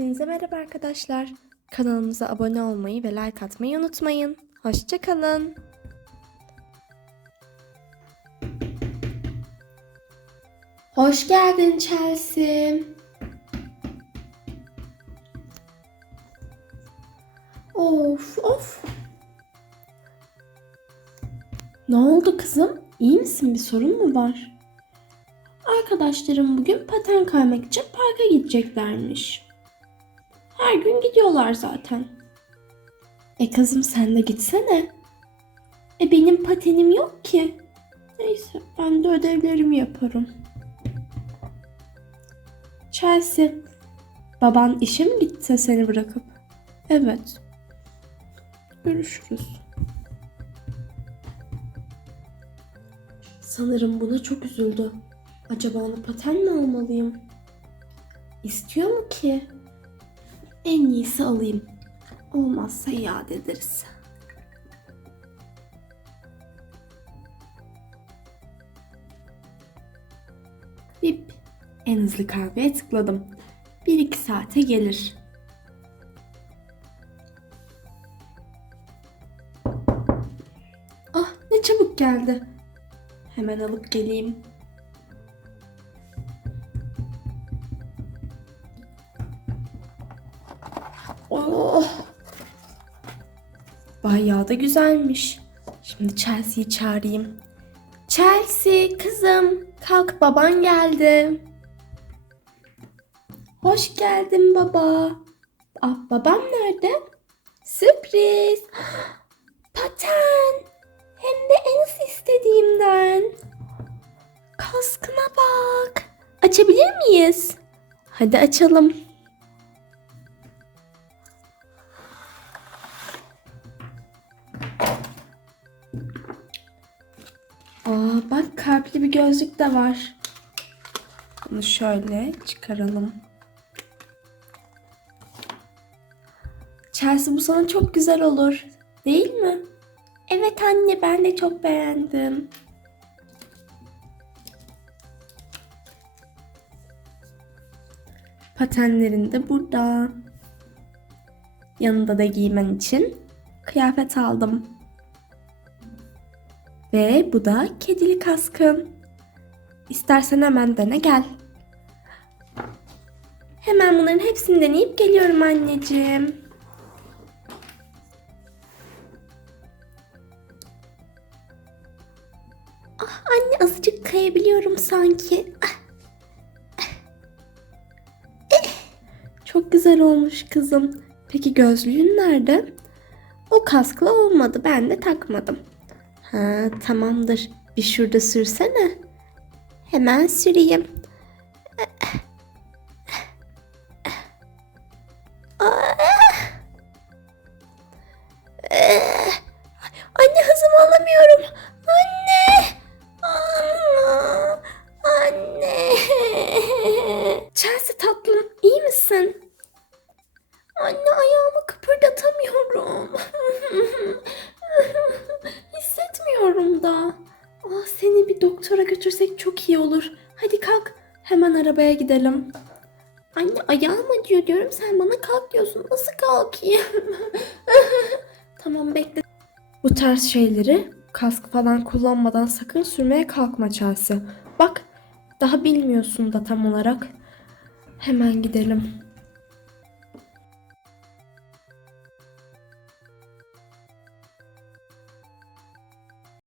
Hepinize merhaba arkadaşlar. Kanalımıza abone olmayı ve like atmayı unutmayın. Hoşçakalın. Hoş geldin Chelsea. Of of. Ne oldu kızım? İyi misin? Bir sorun mu var? Arkadaşlarım bugün paten kaymak için parka gideceklermiş. Her gün gidiyorlar zaten. E kızım sen de gitsene. E benim patenim yok ki. Neyse ben de ödevlerimi yaparım. Chelsea, baban işe mi gitti seni bırakıp? Evet. Görüşürüz. Sanırım buna çok üzüldü. Acaba ona paten mi almalıyım? İstiyor mu ki? En iyisi alayım. Olmazsa iade ederiz. Bip. En hızlı kahveye tıkladım. 1-2 saate gelir. Ah ne çabuk geldi. Hemen alıp geleyim. Bayağı da güzelmiş. Şimdi Chelsea'yi çağırayım. Chelsea kızım kalk baban geldi. Hoş geldin baba. Ah babam nerede? Sürpriz. Paten. Hem de en istediğimden. Kaskına bak. Açabilir miyiz? Hadi açalım. Aa bak kalpli bir gözlük de var. Bunu şöyle çıkaralım. Chelsea bu sana çok güzel olur. Değil mi? Evet anne ben de çok beğendim. Patenlerin de burada. Yanında da giymen için kıyafet aldım. Ve bu da kedili kaskın. İstersen hemen dene gel. Hemen bunların hepsini deneyip geliyorum anneciğim. Ah anne azıcık kayabiliyorum sanki. Ah. Eh. Çok güzel olmuş kızım. Peki gözlüğün nerede? O kaskla olmadı. Ben de takmadım. Ha tamamdır. Bir şurada sürsene. Hemen süreyim. Anne hızımı alamıyorum. Da. Ah, seni bir doktora götürsek çok iyi olur. Hadi kalk. Hemen arabaya gidelim. Anne ayağım acıyor diyorum. Sen bana kalk diyorsun. Nasıl kalkayım? tamam bekle. Bu tarz şeyleri kask falan kullanmadan sakın sürmeye kalkma Chelsea. Bak daha bilmiyorsun da tam olarak. Hemen gidelim.